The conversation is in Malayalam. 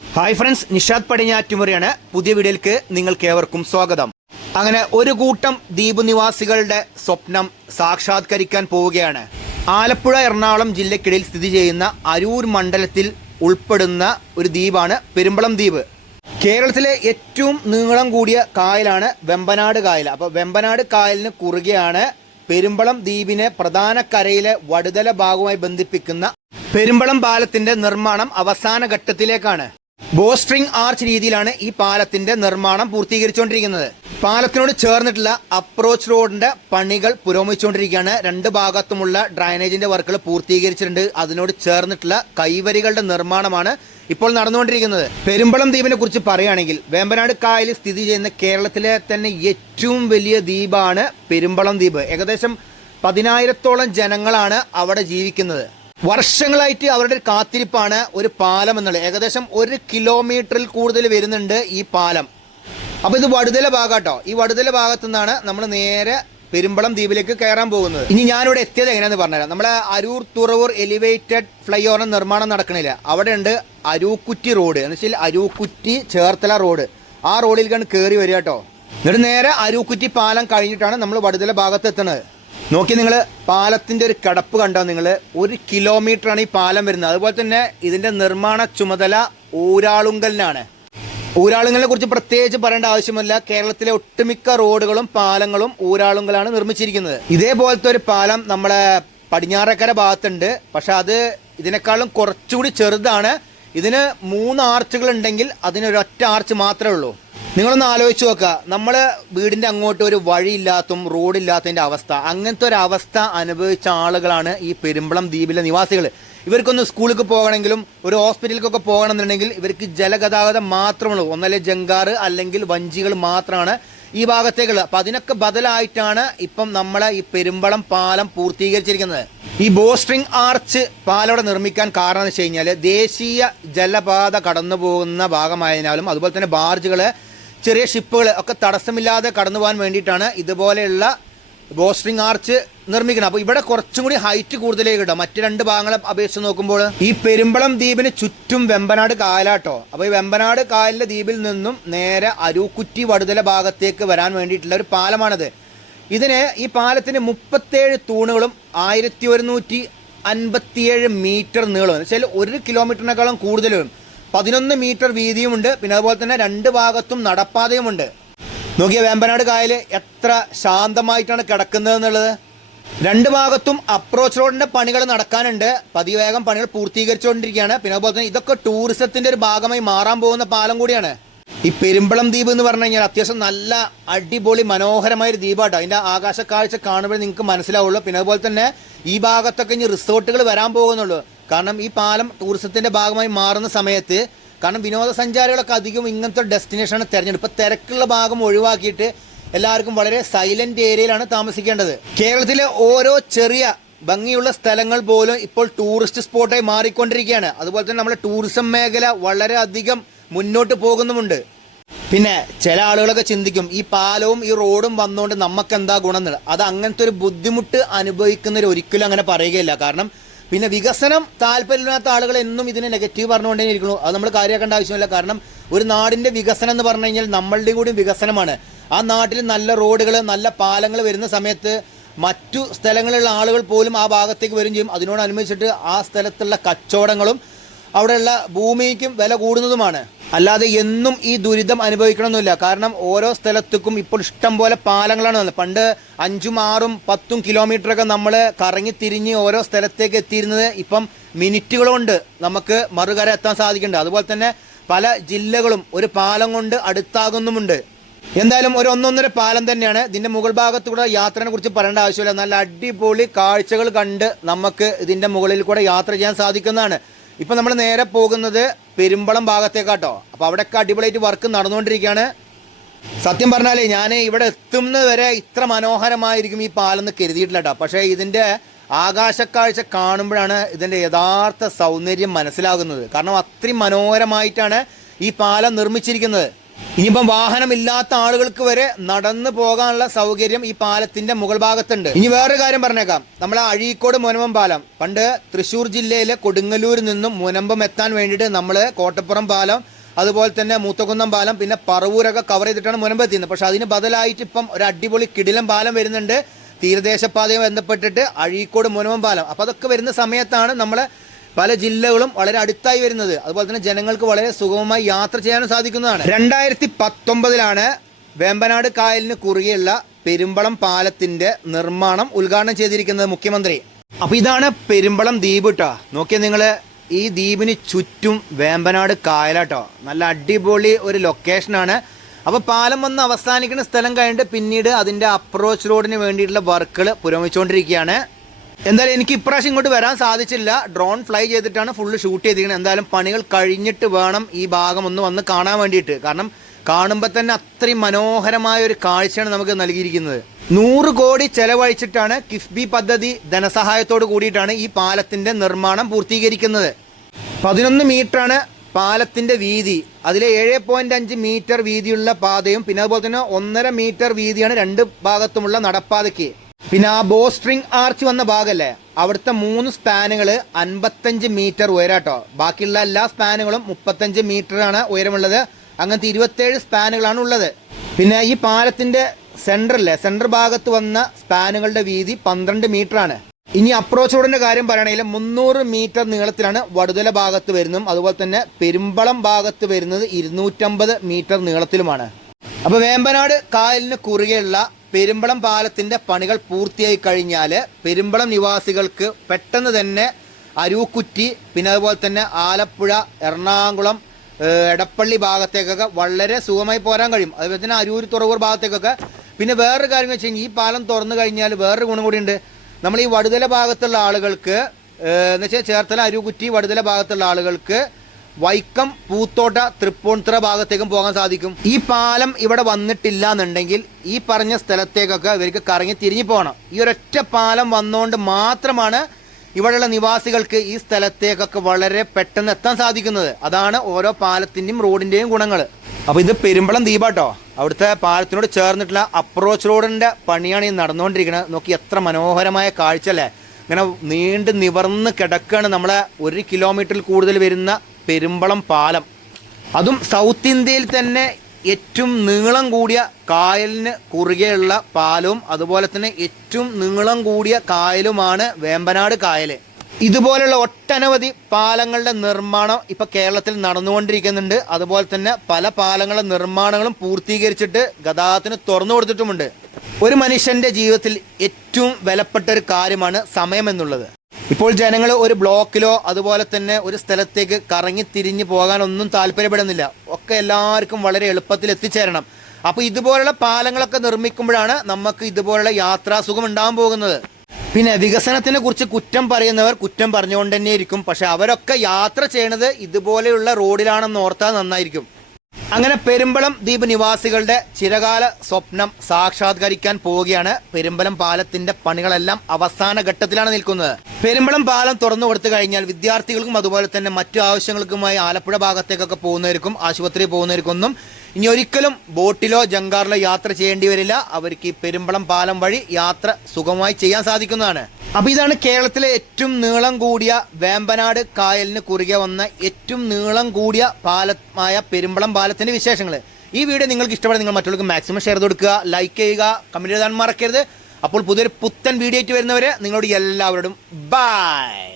ഹായ് ഫ്രണ്ട്സ് നിഷാദ് പടിഞ്ഞാറ്റുമുറിയാണ് പുതിയ വീഡിയോയിലേക്ക് നിങ്ങൾക്ക് ഏവർക്കും സ്വാഗതം. അങ്ങനെ ഒരു കൂട്ടം ദ്വീപ് നിവാസികളുടെ സ്വപ്നം സാക്ഷാത്കരിക്കാൻ പോവുകയാണ്. ആലപ്പുഴ എറണാകുളം ജില്ലക്കിടയിൽ സ്ഥിതി ചെയ്യുന്ന അരൂർ മണ്ഡലത്തിൽ ഉൾപ്പെടുന്ന ഒരു ദ്വീപാണ് പെരുമ്പളം ദ്വീപ്. കേരളത്തിലെ ഏറ്റവും നീളം കൂടിയ കായലാണ് വെമ്പനാട് കായൽ. അപ്പോൾ വെമ്പനാട് കായലിന് കുറുകെയാണ് പെരുമ്പളം ദ്വീപിനെ പ്രധാന കരയിലെ വടുതല ഭാഗവുമായി ബന്ധിപ്പിക്കുന്ന പെരുമ്പളം പാലത്തിന്റെ നിർമ്മാണം അവസാന ഘട്ടത്തിലേക്കാണ്. ബോസ്ട്രിംഗ് ആർച്ച് രീതിയിലാണ് ഈ പാലത്തിന്റെ നിർമ്മാണം പൂർത്തീകരിച്ചുകൊണ്ടിരിക്കുന്നത്. പാലത്തിനോട് ചേർന്നിട്ടുള്ള അപ്രോച്ച് റോഡിന്റെ പണികൾ പുരോഗമിച്ചുകൊണ്ടിരിക്കുകയാണ്. രണ്ട് ഭാഗത്തുമുള്ള ഡ്രൈനേജിന്റെ വർക്കുകൾ പൂർത്തീകരിച്ചിട്ടുണ്ട്. അതിനോട് ചേർന്നിട്ടുള്ള കൈവരികളുടെ നിർമ്മാണമാണ് ഇപ്പോൾ നടന്നുകൊണ്ടിരിക്കുന്നത്. പെരുമ്പളം ദ്വീപിനെ കുറിച്ച് പറയുകയാണെങ്കിൽ വേമ്പനാട് കായലിൽ സ്ഥിതി ചെയ്യുന്ന കേരളത്തിലെ തന്നെ ഏറ്റവും വലിയ ദ്വീപാണ് പെരുമ്പളം ദ്വീപ്. ഏകദേശം പതിനായിരത്തോളം ജനങ്ങളാണ് അവിടെ ജീവിക്കുന്നത്. വർഷങ്ങളായിട്ട് അവരുടെ കാത്തിരിപ്പാണ് ഒരു പാലം എന്നുള്ളത്. ഏകദേശം ഒരു കിലോമീറ്ററിൽ കൂടുതൽ വരുന്നുണ്ട് ഈ പാലം. അപ്പോൾ ഇത് വടുതല ഭാഗാട്ടോ. ഈ വടുതല ഭാഗത്തു നിന്നാണ് നമ്മൾ നേരെ പെരുമ്പളം ദ്വീപിലേക്ക് കയറാൻ പോകുന്നത്. ഇനി ഞാനിവിടെ എത്തിയത് എങ്ങനെയാന്ന് പറഞ്ഞുതരാം. നമ്മളെ Aroor Thuravoor elevated flyover നിർമ്മാണം നടക്കണില്ല. അവിടെ ഉണ്ട് അരൂക്കുറ്റി റോഡ്. എന്ന് വെച്ചാൽ അരൂക്കുറ്റി ചേർത്തല റോഡ്. ആ റോഡിലേക്കാണ് കയറി വരിക കേട്ടോ. എന്നിട്ട് നേരെ അരൂക്കുറ്റി പാലം കഴിഞ്ഞിട്ടാണ് നമ്മൾ വടുതല ഭാഗത്ത് എത്തുന്നത് നോക്കി നിങ്ങൾ പാലത്തിന്റെ ഒരു കടപ്പ് കണ്ടോ നിങ്ങൾ ഒരു കിലോമീറ്ററാണ് ഈ പാലം വരുന്നത്. അതുപോലെ തന്നെ ഇതിന്റെ നിർമ്മാണ ചുമതല ഊരാളുങ്കലിനാണ്. ഊരാളുങ്കലിനെ കുറിച്ച് പ്രത്യേകിച്ച് പറയേണ്ട ആവശ്യമില്ല കേരളത്തിലെ ഒട്ടുമിക്ക റോഡുകളും പാലങ്ങളും ഊരാളുങ്കലാണ് നിർമ്മിച്ചിരിക്കുന്നത്. ഇതേപോലത്തെ ഒരു പാലം നമ്മളെ പടിഞ്ഞാറക്കര ഭാഗത്തുണ്ട്. പക്ഷെ അത് ഇതിനേക്കാളും കുറച്ചുകൂടി ചെറുതാണ്. ഇതിന് മൂന്ന് ആർച്ചുകൾ ഉണ്ടെങ്കിൽ അതിനൊരൊറ്റ ആർച്ച് മാത്രമേ ഉള്ളൂ. നിങ്ങളൊന്ന് ആലോചിച്ച് നോക്കുക. നമ്മൾ വീടിന്റെ അങ്ങോട്ട് ഒരു വഴിയില്ലാത്തും റോഡില്ലാത്തതിന്റെ അവസ്ഥ. അങ്ങനത്തെ ഒരു അവസ്ഥ അനുഭവിച്ച ആളുകളാണ് ഈ പെരുമ്പളം ദ്വീപിലെ നിവാസികൾ ഇവർക്കൊന്ന് സ്കൂളിൽ പോകണമെങ്കിലും ഒരു ഹോസ്പിറ്റലിലേക്കൊക്കെ പോകണമെന്നുണ്ടെങ്കിൽ ഇവർക്ക് ജലഗതാഗതം മാത്രമുള്ളൂ. ഒന്നല്ലേ ജങ്കാറ് അല്ലെങ്കിൽ വഞ്ചികൾ മാത്രമാണ് ഈ ഭാഗത്തേക്കുള്ളത്. അപ്പം അതിനൊക്കെ ബദലായിട്ടാണ് ഇപ്പം നമ്മളെ ഈ പെരുമ്പളം പാലം പൂർത്തീകരിച്ചിരിക്കുന്നത്. ഈ ബോസ്ട്രിങ് ആർച്ച് പാലോടെ നിർമ്മിക്കാൻ കാരണം എന്ന് വെച്ച് കഴിഞ്ഞാൽ ദേശീയ ജലപാത കടന്നു പോകുന്ന ഭാഗമായതിനാലും അതുപോലെ തന്നെ ബാർജുകൾ ചെറിയ ഷിപ്പുകൾ ഒക്കെ തടസ്സമില്ലാതെ കടന്നു പോകാൻ വേണ്ടിയിട്ടാണ് ഇതുപോലെയുള്ള ബോസ്റ്റിംഗ് ആർച്ച് നിർമ്മിക്കണം അപ്പോൾ ഇവിടെ കുറച്ചും കൂടി ഹൈറ്റ് കൂടുതലേക്ക് കിട്ടും മറ്റ് രണ്ട് ഭാഗങ്ങളെ അപേക്ഷിച്ച് നോക്കുമ്പോൾ ഈ പെരുമ്പളം ദ്വീപിന് ചുറ്റും വെമ്പനാട് കായലാട്ടോ. അപ്പോൾ ഈ വെമ്പനാട് കായലിലെ ദ്വീപിൽ നിന്നും നേരെ അരൂക്കുറ്റി വടുതല ഭാഗത്തേക്ക് വരാൻ വേണ്ടിയിട്ടുള്ള ഒരു പാലമാണിത്. ഇതിന് ഈ പാലത്തിന് മുപ്പത്തേഴ് തൂണുകളും ആയിരത്തി ഒരുന്നൂറ്റി അൻപത്തിയേഴ് മീറ്റർ നീളവും. എന്ന് വെച്ചാൽ ഒരു കിലോമീറ്ററിനേക്കാളും കൂടുതലും. പതിനൊന്ന് മീറ്റർ വീതിയുമുണ്ട്. പിന്നെ അതുപോലെ തന്നെ രണ്ട് ഭാഗത്തും നടപ്പാതയുമുണ്ട്. നോക്കിയ വേമ്പനാട് കായൽ എത്ര ശാന്തമായിട്ടാണ് കിടക്കുന്നത് എന്നുള്ളത്. രണ്ട് ഭാഗത്തും അപ്രോച്ച് റോഡിന്റെ പണികൾ നടക്കാനുണ്ട്. പതിവേഗം പണികൾ പൂർത്തീകരിച്ചുകൊണ്ടിരിക്കുകയാണ്. പിന്നെ അതുപോലെ തന്നെ ഇതൊക്കെ ടൂറിസത്തിന്റെ ഒരു ഭാഗമായി മാറാൻ പോകുന്ന പാലം കൂടിയാണ്. ഈ പെരുമ്പളം ദ്വീപ് എന്ന് പറഞ്ഞു കഴിഞ്ഞാൽ അത്യാവശ്യം നല്ല അടിപൊളി മനോഹരമായ ഒരു ദ്വീപാട്ടോ. അതിന്റെ ആകാശ കാഴ്ച കാണുമ്പോൾ നിങ്ങൾക്ക് മനസ്സിലാവുള്ളൂ. പിന്നെ അതുപോലെ തന്നെ ഈ ഭാഗത്തൊക്കെ ഇനി റിസോർട്ടുകൾ വരാൻ പോകുന്നുള്ളൂ. കാരണം ഈ പാലം ടൂറിസത്തിന്റെ ഭാഗമായി മാറുന്ന സമയത്ത് കാരണം വിനോദസഞ്ചാരികളൊക്കെ അധികം ഇങ്ങനത്തെ ഡെസ്റ്റിനേഷനാണ് തിരഞ്ഞെടുപ്പ്. ഇപ്പം തിരക്കുള്ള ഭാഗം ഒഴിവാക്കിയിട്ട് എല്ലാവർക്കും വളരെ സൈലന്റ് ഏരിയയിലാണ് താമസിക്കേണ്ടത്. കേരളത്തിലെ ഓരോ ചെറിയ ഭംഗിയുള്ള സ്ഥലങ്ങൾ പോലും ഇപ്പോൾ ടൂറിസ്റ്റ് സ്പോട്ടായി മാറിക്കൊണ്ടിരിക്കുകയാണ്. അതുപോലെ തന്നെ നമ്മുടെ ടൂറിസം മേഖല വളരെ അധികം മുന്നോട്ട് പോകുന്നുമുണ്ട്. പിന്നെ ചില ആളുകളൊക്കെ ചിന്തിക്കും ഈ പാലവും ഈ റോഡും വന്നുകൊണ്ട് നമുക്ക് എന്താ ഗുണം അത് അങ്ങനത്തെ ഒരു ബുദ്ധിമുട്ട് അനുഭവിക്കുന്നവർ ഒരിക്കലും അങ്ങനെ പറയുകയില്ല. കാരണം പിന്നെ വികസനം താല്പര്യമില്ലാത്ത ആളുകൾ എന്നും ഇതിനെ നെഗറ്റീവ് പറഞ്ഞുകൊണ്ടേ ഇരിക്കുന്നു. അത് നമ്മൾ കാര്യമാക്കേണ്ട ആവശ്യമില്ല. കാരണം ഒരു നാടിന്റെ വികസനം എന്ന് പറഞ്ഞു കഴിഞ്ഞാൽ നമ്മളുടെ കൂടി വികസനമാണ്. ആ നാട്ടിൽ നല്ല റോഡുകൾ നല്ല പാലങ്ങൾ വരുന്ന സമയത്ത് മറ്റു സ്ഥലങ്ങളിലുള്ള ആളുകൾ പോലും ആ ഭാഗത്തേക്ക് വരും ചെയ്യും. അതിനോടനുബന്ധിച്ചിട്ട് ആ സ്ഥലത്തുള്ള കച്ചവടങ്ങളും അവിടെയുള്ള ഭൂമിക്കും വില കൂടുന്നതുമാണ്. അല്ലാതെ എന്നും ഈ ദുരിതം അനുഭവിക്കണമെന്നില്ല. കാരണം ഓരോ സ്ഥലത്തേക്കും ഇപ്പോൾ ഇഷ്ടം പോലെ പാലങ്ങളാണ് വന്നത്. പണ്ട് അഞ്ചും ആറും പത്തും കിലോമീറ്ററൊക്കെ നമ്മൾ കറങ്ങി തിരിഞ്ഞ് ഓരോ സ്ഥലത്തേക്ക് എത്തിയിരുന്നത് ഇപ്പം മിനിറ്റുകൾ കൊണ്ട് നമുക്ക് മറുകര എത്താൻ സാധിക്കുന്നുണ്ട്. അതുപോലെ തന്നെ പല ജില്ലകളും ഒരു പാലം കൊണ്ട് അടുത്താകുന്നുമുണ്ട്. എന്തായാലും ഒരു ഒന്നൊന്നര പാലം തന്നെയാണ്. ഇതിന്റെ മുകൾ ഭാഗത്തൂടെ യാത്രനെ കുറിച്ച് പറയേണ്ട ആവശ്യമില്ല. നല്ല അടിപൊളി കാഴ്ചകൾ കണ്ട് നമുക്ക് ഇതിന്റെ മുകളിൽ കൂടെ യാത്ര ചെയ്യാൻ സാധിക്കുന്നതാണ്. ഇപ്പൊ നമ്മൾ നേരെ പോകുന്നത് പെരുമ്പളം ഭാഗത്തേക്കാട്ടോ. അപ്പോൾ അവിടെയൊക്കെ അടിപൊളിയായിട്ട് വർക്ക് നടന്നുകൊണ്ടിരിക്കുകയാണ്. സത്യം പറഞ്ഞാലേ ഞാൻ ഇവിടെ എത്തുന്നത് വരെ ഇത്ര മനോഹരമായിരിക്കും ഈ പാലം എന്ന് കരുതിയിട്ടില്ല കേട്ടോ പക്ഷേ ഇതിന്റെ ആകാശക്കാഴ്ച കാണുമ്പോഴാണ് ഇതിന്റെ യഥാർത്ഥ സൗന്ദര്യം മനസ്സിലാകുന്നത്. കാരണം അത്രയും മനോഹരമായിട്ടാണ് ഈ പാലം നിർമ്മിച്ചിരിക്കുന്നത്. ഇനിയിപ്പം വാഹനമില്ലാത്ത ആളുകൾക്ക് വരെ നടന്നു പോകാനുള്ള സൗകര്യം ഈ പാലത്തിന്റെ മുകൾ ഭാഗത്തുണ്ട്. ഇനി വേറൊരു കാര്യം പറഞ്ഞേക്കാം. നമ്മളെ അഴീക്കോട് മുനമ്പം പാലം. പണ്ട് തൃശ്ശൂർ ജില്ലയിലെ കൊടുങ്ങല്ലൂരിൽ നിന്നും മുനമ്പം എത്താൻ വേണ്ടിയിട്ട് നമ്മൾ കോട്ടപ്പുറം പാലം അതുപോലെ തന്നെ മൂത്തകുന്നം പാലം പിന്നെ പറവൂരൊക്കെ കവർ ചെയ്തിട്ടാണ് മുനമ്പ് എത്തിയത് പക്ഷെ അതിന് ബദലായിട്ട് ഇപ്പം ഒരു അടിപൊളി കിടിലം പാലം വരുന്നുണ്ട്. തീരദേശപാതയുമായി ബന്ധപ്പെട്ടിട്ട് അഴീക്കോട് മുനമ്പം പാലം. അപ്പോൾ അതൊക്കെ വരുന്ന സമയത്താണ് നമ്മളെ പല ജില്ലകളും വളരെ അടുത്തായി വരുന്നത്. അതുപോലെ തന്നെ ജനങ്ങൾക്ക് വളരെ സുഗമമായി യാത്ര ചെയ്യാനും സാധിക്കുന്നതാണ്. രണ്ടായിരത്തി പത്തൊമ്പതിലാണ് വേമ്പനാട് കായലിന് കുറുകെയുള്ള പെരുമ്പളം പാലത്തിന്റെ നിർമ്മാണം ഉദ്ഘാടനം ചെയ്തിരിക്കുന്നത് മുഖ്യമന്ത്രി. അപ്പൊ ഇതാണ് പെരുമ്പളം ദ്വീപ് കേട്ടോ നോക്കിയാൽ നിങ്ങൾ ഈ ദ്വീപിന് ചുറ്റും വേമ്പനാട് കായലാട്ടോ നല്ല അടിപൊളി ഒരു ലൊക്കേഷനാണ് അപ്പോൾ പാലം വന്ന് അവസാനിക്കുന്ന സ്ഥലം കഴിഞ്ഞിട്ട് പിന്നീട് അതിന്റെ അപ്രോച്ച് റോഡിന് വേണ്ടിയിട്ടുള്ള വർക്കുകൾ പുരോഗമിച്ചുകൊണ്ടിരിക്കുകയാണ്. എന്തായാലും എനിക്ക് ഇപ്രാവശ്യം ഇങ്ങോട്ട് വരാൻ സാധിച്ചില്ല. ഡ്രോൺ ഫ്ലൈ ചെയ്തിട്ടാണ് ഫുള്ള് ഷൂട്ട് ചെയ്തിരിക്കുന്നത് എന്തായാലും പണികൾ കഴിഞ്ഞിട്ട് വേണം ഈ ഭാഗം ഒന്ന് വന്ന് കാണാൻ വേണ്ടിയിട്ട്. കാരണം കാണുമ്പോൾ തന്നെ അത്രയും മനോഹരമായ ഒരു കാഴ്ചയാണ് നമുക്ക് നൽകിയിരിക്കുന്നത്. നൂറ് കോടി ചെലവഴിച്ചിട്ടാണ് കിഫ്ബി പദ്ധതി ധനസഹായത്തോട് കൂടിയിട്ടാണ് ഈ പാലത്തിന്റെ നിർമ്മാണം പൂർത്തീകരിക്കുന്നത്. പതിനൊന്ന് മീറ്ററാണ് പാലത്തിന്റെ വീതി. അതിലെ ഏഴ് പോയിന്റ് അഞ്ച് മീറ്റർ വീതിയുള്ള പാതയും പിന്നെ അതുപോലെ തന്നെ ഒന്നര മീറ്റർ വീതിയാണ് രണ്ട് ഭാഗത്തുമുള്ള നടപ്പാതയ്ക്ക്. പിന്നെ ആ ബോ സ്ട്രിങ് ആർച്ച് വന്ന ഭാഗമല്ലേ അവിടുത്തെ മൂന്ന് സ്പാനുകൾ അൻപത്തഞ്ച് മീറ്റർ ഉയരാട്ടോ. ബാക്കിയുള്ള എല്ലാ സ്പാനുകളും മുപ്പത്തഞ്ച് ആണ് ഉയരമുള്ളത്. അങ്ങനത്തെ ഇരുപത്തേഴ് സ്പാനുകളാണ് ഉള്ളത്. പിന്നെ ഈ പാലത്തിന്റെ സെന്ററിലെ സെന്റർ ഭാഗത്ത് വന്ന സ്പാനുകളുടെ വീതി പന്ത്രണ്ട് മീറ്റർ ആണ് ഇനി അപ്രോച്ച് റോഡിന്റെ കാര്യം പറയുകയാണെങ്കിൽ മുന്നൂറ് മീറ്റർ നീളത്തിലാണ് വടുതല ഭാഗത്ത് വരുന്നതും അതുപോലെ തന്നെ പെരുമ്പളം ഭാഗത്ത് വരുന്നത് ഇരുന്നൂറ്റമ്പത് മീറ്റർ നീളത്തിലുമാണ്. അപ്പോൾ വേമ്പനാട് കായലിന് കുറുകെയുള്ള പെരുമ്പളം പാലത്തിന്റെ പണികൾ പൂർത്തിയായി കഴിഞ്ഞാൽ പെരുമ്പളം നിവാസികൾക്ക് പെട്ടെന്ന് തന്നെ അരൂക്കുറ്റി പിന്നെ അതുപോലെ തന്നെ ആലപ്പുഴ എറണാകുളം എടപ്പള്ളി ഭാഗത്തേക്കൊക്കെ വളരെ സുഖമായി പോരാൻ കഴിയും. അതുപോലെ തന്നെ അരൂർ തുറവൂർ ഭാഗത്തേക്കൊക്കെ. പിന്നെ വേറൊരു കാര്യം വെച്ച് കഴിഞ്ഞാൽ ഈ പാലം തുറന്നു കഴിഞ്ഞാൽ വേറൊരു ഗുണം കൂടിയുണ്ട്. നമ്മൾ ഈ വടുതല ഭാഗത്തുള്ള ആളുകൾക്ക് എന്ന് വെച്ചാൽ ചേർത്തല അരൂക്കുറ്റി വടുതല ഭാഗത്തുള്ള ആളുകൾക്ക് വൈക്കം പൂത്തോട്ട തൃപ്പൂണിത്തുറ ഭാഗത്തേക്കും പോകാൻ സാധിക്കും. ഈ പാലം ഇവിടെ വന്നിട്ടില്ല എന്നുണ്ടെങ്കിൽ ഈ പറഞ്ഞ സ്ഥലത്തേക്കൊക്കെ ഇവർക്ക് കറങ്ങി തിരിഞ്ഞു പോകണം. ഈ ഒരൊറ്റ പാലം വന്നുകൊണ്ട് മാത്രമാണ് ഇവിടെയുള്ള നിവാസികൾക്ക് ഈ സ്ഥലത്തേക്കൊക്കെ വളരെ പെട്ടെന്ന് എത്താൻ സാധിക്കുന്നത്. അതാണ് ഓരോ പാലത്തിന്റെയും റോഡിന്റെയും ഗുണങ്ങൾ അപ്പോൾ ഇത് പെരുമ്പളം ദ്വീപാട്ടോ അവിടുത്തെ പാലത്തിനോട് ചേർന്നിട്ടുള്ള അപ്രോച്ച് റോഡിന്റെ പണിയാണ് ഈ നടന്നുകൊണ്ടിരിക്കുന്നത്. നോക്കി എത്ര മനോഹരമായ കാഴ്ച അല്ലേ? ഇങ്ങനെ നീണ്ട് നിവർന്ന് കിടക്കുകയാണ് നമ്മളെ ഒരു കിലോമീറ്ററിൽ കൂടുതൽ വരുന്ന പെരുമ്പളം പാലം. അതും സൗത്ത് ഇന്ത്യയിൽ തന്നെ ഏറ്റവും നീളം കൂടിയ കായലിന് കുറുകെയുള്ള പാലവും അതുപോലെ തന്നെ ഏറ്റവും നീളം കൂടിയ കായലുമാണ് വേമ്പനാട് കായൽ ഇതുപോലുള്ള ഒട്ടനവധി പാലങ്ങളുടെ നിർമ്മാണം ഇപ്പൊ കേരളത്തിൽ നടന്നുകൊണ്ടിരിക്കുന്നുണ്ട്. അതുപോലെ തന്നെ പല പാലങ്ങളുടെ നിർമ്മാണങ്ങളും പൂർത്തീകരിച്ചിട്ട് ഗതാഗതത്തിന് തുറന്നു കൊടുത്തിട്ടുമുണ്ട്. ഒരു മനുഷ്യന്റെ ജീവിതത്തിൽ ഏറ്റവും വിലപ്പെട്ട ഒരു കാര്യമാണ് സമയം എന്നുള്ളത്. ഇപ്പോൾ ജനങ്ങൾ ഒരു ബ്ലോക്കിലോ അതുപോലെ തന്നെ ഒരു സ്ഥലത്തേക്ക് കറങ്ങി തിരിഞ്ഞു പോകാനൊന്നും താല്പര്യപ്പെടുന്നില്ല. ഒക്കെ എല്ലാവർക്കും വളരെ എളുപ്പത്തിൽ എത്തിച്ചേരണം. അപ്പോൾ ഇതുപോലുള്ള പാലങ്ങളൊക്കെ നിർമ്മിക്കുമ്പോഴാണ് നമുക്ക് ഇതുപോലുള്ള യാത്രാസുഖം ഉണ്ടാകാൻ പോകുന്നത്. പിന്നെ വികസനത്തിനെ കുറിച്ച് കുറ്റം പറയുന്നവർ കുറ്റം പറഞ്ഞുകൊണ്ട് തന്നെ ഇരിക്കും പക്ഷെ അവരൊക്കെ യാത്ര ചെയ്യണത് ഇതുപോലെയുള്ള റോഡിലാണെന്ന് ഓർത്താൽ നന്നായിരിക്കും. അങ്ങനെ പെരുമ്പളം ദ്വീപ് നിവാസികളുടെ ചിരകാല സ്വപ്നം സാക്ഷാത്കരിക്കാൻ പോവുകയാണ്. പെരുമ്പലം പാലത്തിന്റെ പണികളെല്ലാം അവസാന ഘട്ടത്തിലാണ് നിൽക്കുന്നത്. പെരുമ്പളം പാലം തുറന്നു കൊടുത്തു കഴിഞ്ഞാൽ വിദ്യാർത്ഥികൾക്കും അതുപോലെ തന്നെ മറ്റു ആവശ്യങ്ങൾക്കുമായി ആലപ്പുഴ ഭാഗത്തേക്കൊക്കെ പോകുന്നവർക്കും ആശുപത്രി പോകുന്നവർക്കൊന്നും ഇനി ഒരിക്കലും ബോട്ടിലോ ജങ്കാറിലോ യാത്ര ചെയ്യേണ്ടി വരില്ല. അവർക്ക് ഈ പെരുമ്പളം പാലം വഴി യാത്ര സുഖമായി ചെയ്യാൻ സാധിക്കുന്നതാണ്. അപ്പൊ ഇതാണ് കേരളത്തിലെ ഏറ്റവും നീളം കൂടിയ വേമ്പനാട് കായലിന് കുറുകെ വന്ന ഏറ്റവും നീളം കൂടിയ പാലമായ പെരുമ്പളം പാലത്തിന്റെ വിശേഷങ്ങൾ ഈ വീഡിയോ നിങ്ങൾക്ക് ഇഷ്ടപ്പെടുന്ന നിങ്ങൾ മറ്റുള്ളവർക്ക് മാക്സിമം ഷെയർ കൊടുക്കുക ലൈക്ക് ചെയ്യുക കമന്റ് എഴുതാൻ മറക്കരുത്. അപ്പോൾ പുതിയൊരു പുത്തൻ വീഡിയോ ആയിട്ട് വരുന്നവരെ നിങ്ങളോട് എല്ലാവരോടും ബൈ